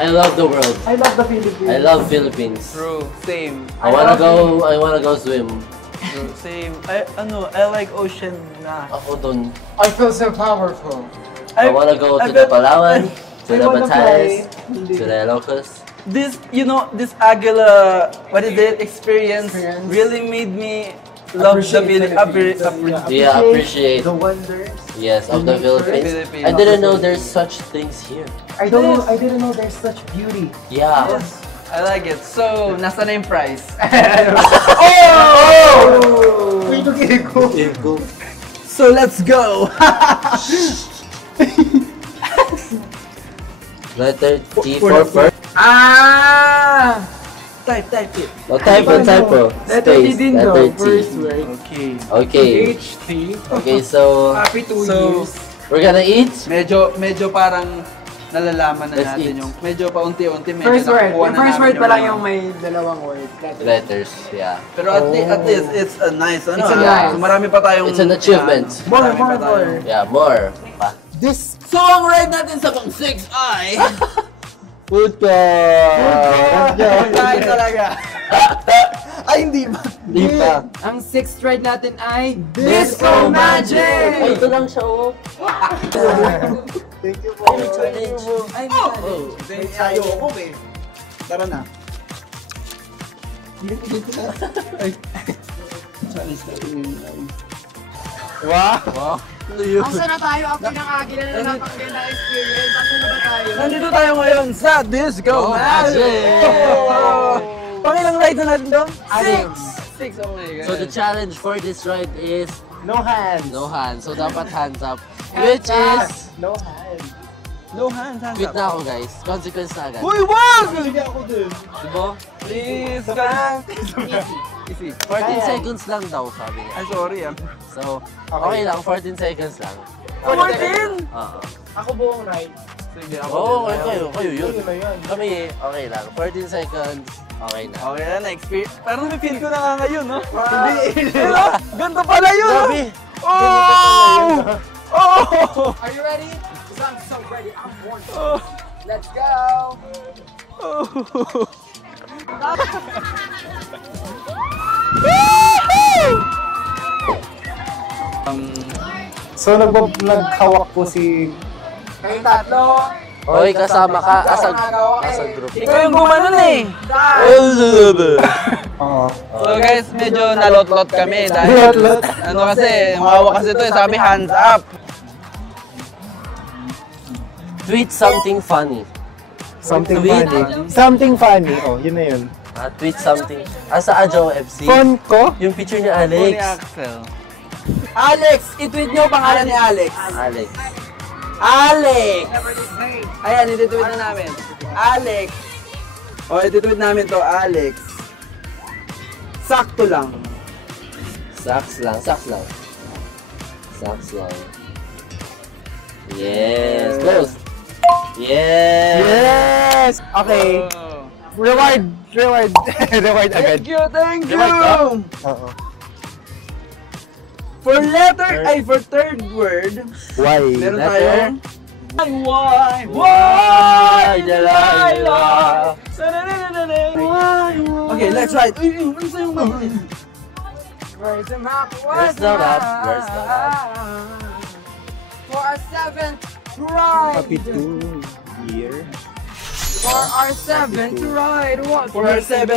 I love the world. I love the Philippines. I love Philippines. True, same. I wanna go swim. True, same. I like ocean na. Ako dun. I feel so powerful. I wanna go to the Palawan, to the Batanes, to the Ilocos. This, this Aguila, what is it, experience really made me love the Philippines. Appreciate the wonders. Yes, of the Philippines. I didn't know there's such things here. I didn't know there's such beauty. Yeah. Yes, I like it. So, nasa na yung price? Oh! Wait, okay, go. So, let's go! Letter T for first. Ah! Type it. No, typo. Letter T Space. din Letter daw, T. first word. Okay. H-T. Okay, so Happy 2 So, years. we're gonna eat. Medyo parang nalalaman na Let's natin eat. yung medyo paunti-unti medyo First word. nakukuha Yung na first namin word pa lang mga- yung may dalawang word. Letters, yeah. Pero at least it's a nice ano. It's a ah. nice. So marami pa tayong It's an achievement. marami pa More. tayong- Yeah, more. Pa. This. So ang ride natin sa pang 6 ay Puto! Ay talaga. Ay hindi ba? Di pa. Ang sixth ride natin ay Disco Magic! Ay, ito lang siya, oh. Thank you po. Challenge. Ay, Oh, ayoko eh. Tara na. Challenge natin yun. Wow. Ano yun? Asa na tayo after ng Aguila na napakaganda experience? Asa na ba tayo? Nandito tayo ngayon sa Disco Magic! Pangilang ride na natin doon? 6! Oh my God. So the challenge for this ride is No hands. no hands. So dapat hands up. Which is... No hands. No hands, hands Quit up. na ako, guys. Consequence na agad. Uy, wag! Sige ako dun. Diba? Please, guys. Easy. 14 seconds lang daw, sabi niya. Ay, sorry ah. So, okay lang. 14 seconds lang. 14! Oo. Ako buong ride. Sige, ako. Oo, kayo yun. Yun na yun. Kami, okay lang. 14 seconds, okay na. Okay na, na-experience. Parang na-feel ko na nga ngayon, no? Hindi. Pero, ganito pala yun! Grabe! Oh! Oh! Are you ready? Because I'm so ready. I'm born. Oh! Let's go! Oh! So naghawak po si Kayong tatlo. Hoy, kasama ka. Asag group. Ikaw yung gumanon eh! Oo. So guys, medyo nalot-lot kami dahil ano kasi, mahawa kasi ito eh, sabi hands up. Tweet something funny. Something Tweet. funny. Something funny. Oh, yun na yun. Tweet something. Sa Ajo FC. Phone ko? Yung picture ni Alex. Alex. Axel. Alex! I-tweet nyo pangalan ni Alex. Alex. Alex! Ayan, i-tweet na namin. Alex! O, i-tweet namin to, Alex. Sakto lang. Saks lang. Saks lang. Yes. Close. Yes. Yes! Okay. Reward agad. Thank you! Reward Oo. For third word, Why? meron Letter? tayong Why? Delilah. Okay, let's write. Uy, ano sa'yo ba? Where's the map? Where's the map? Where's the map? For our 7th ride. Happy 2 year. For our 7th ride. What? For our 7th